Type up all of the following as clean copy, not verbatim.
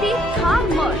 प्रसिद्धी खान मठ।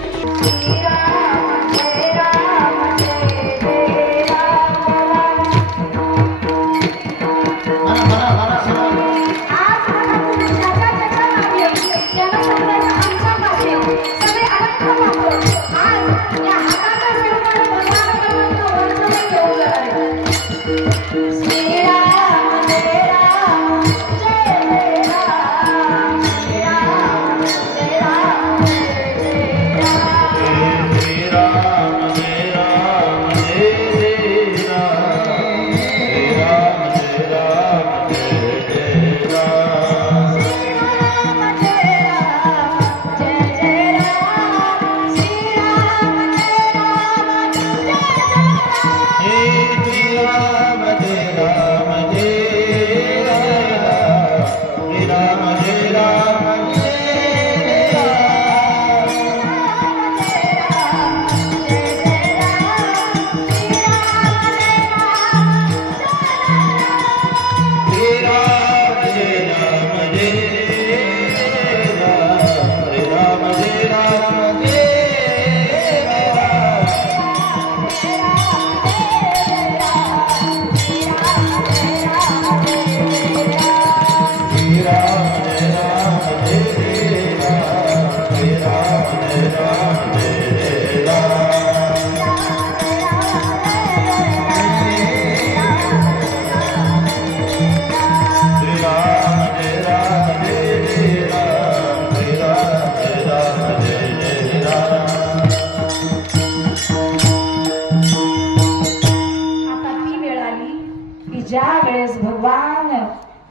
भगवान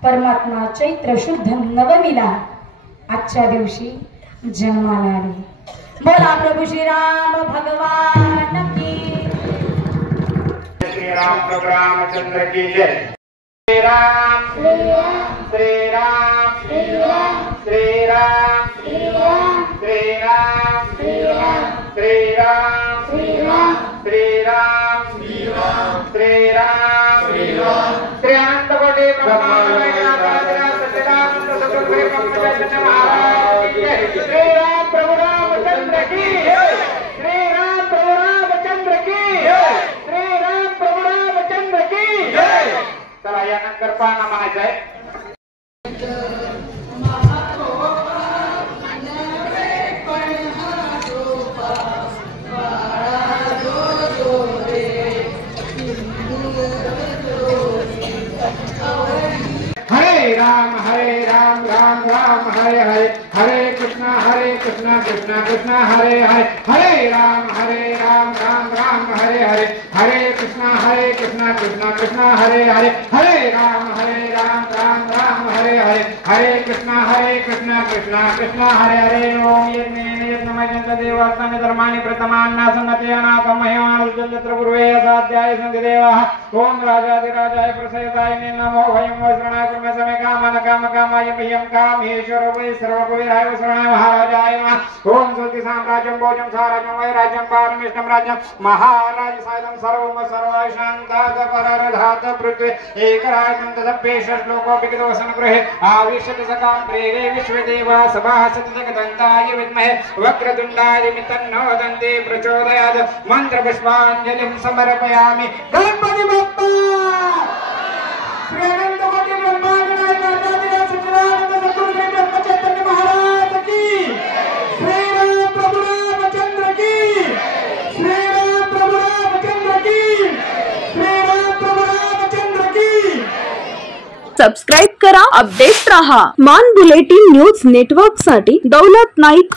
परमात्मा चैत्र शुद्ध नवमीला आजच्या दिवशी जन्माला आले। बोला प्रभु श्री राम भगवान की। श्री राम प्रभु रामचंद्र की जय। श्री राम श्री राम श्री राम श्री राम श्री राम श्री राम श्री राम श्री राम श्री राम श्री राम श्री राम श्री राम श्री राम श्री राम श्री अनंत कोटि ब्रह्मांड सच्चिदानंद सद्गुरु ब्रह्मचारी महाराज की जय। श्री राम प्रभु रामचंद्र की जय। श्री राम प्रभु रामचंद्र की जय। श्री राम प्रभु रामचंद्र की जय। चला या नंतर पाना म्हणायचं आहे। हरे राम राम राम हरे हरे हरे कृष्णा कृष्णा कृष्णा हरे हरे हरे राम राम राम हरे हरे हरे कृष्णा कृष्णा कृष्णा हरे हरे हरे राम राम राम हरे हरे हरे कृष्णा कृष्णा कृष्णा हरे हरे। ओम यज्ञ देवात्म धर्माणि प्रथमान्ना सन्नते अनाथम महिमानंदत्र पूर्वे साध्याय सन्ति देवाः। ओम राजाधिराजाय प्रसयताय नमो भयं वज्रणाय कुर्म समे कामन काम कामाय भयं कामेश्वर वै सर्वभूराय शरणाय महाराजाय नमः। ओम ज्योति साम्राज्यं भोजं साराज्यं वै राज्यं पारमेष्टं राज्यं महाराज सायलं सर्वं सर्वाय शान्ताद पररधात पृथ्वी एकराजं तदप्येष श्लोकोपिकदोषं गृहे आविशति सकां प्रेरे विश्वदेवा सभासति जगदन्ताय विद्महे वक्रतुण्डाय तन्नो दन्ते प्रचोदयात्। मन्त्रपुष्पाञ्जलिं समर्पयामि। गणपति बप्पा श्री अनंत कोटि ब्रह्मांड नायक सच्चिदानंद सद्गुरु ब्रह्मचारी महाराज की। श्री राम प्रभु रामचंद्र की। श्री राम प्रभु रामचंद्र की। श्री राम प्रभु रामचंद्र की। सबस्क्राइब करा, अपडेट रहा। मान बुलेटिन न्यूज नेटवर्क साठी दौलत नाईक।